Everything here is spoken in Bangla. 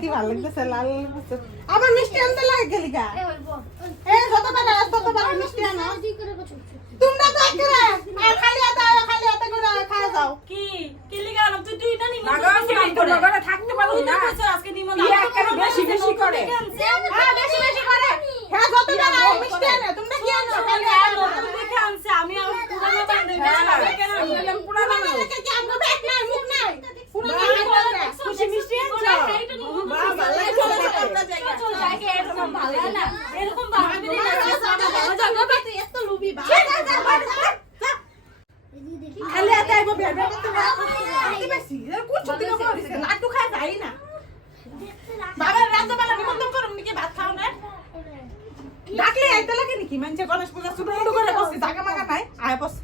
কি ভালো লাগতেছে লাল লাগতেছে আবার মিষ্টি আনতে লাগে গেলি গা এ যতবার মিষ্টি আনো তোমরা তো একরে আর খালি আটা করে খাওয়া যাও কি লিগা তুই না নি ঘরে থাকতে পারবি না আজকে নিমো বেশি বেশি করে হ্যাঁ বেশি করে হ্যাঁ যতবার মিষ্টি আনো তোমরা কি আনো খালি নতুন দেখে আনছে আমি আর পুরানো বান্ধবী কেন বললাম পুরানো দেখে কি আমগো ব্যাগ নাই মুখ নাই পুরানো খুশি মিষ্টি আনছো বাবা চল যাকে এরকম ভালো না এরকম বান্ধবী না এত লুবি বা খালি আটা আইবো বের করতে কি বেশি কুছ দিন করে লাড্ডু খায় যাই না বাবা রাতবেলা নিমন্ত্রণ করুম নাকি ভাত খাও না ডাকলে আইতে লাগে নাকি মানুষে গণেশ পূজা শুরু করে বসে জায়গা মাগা নাই আয় বস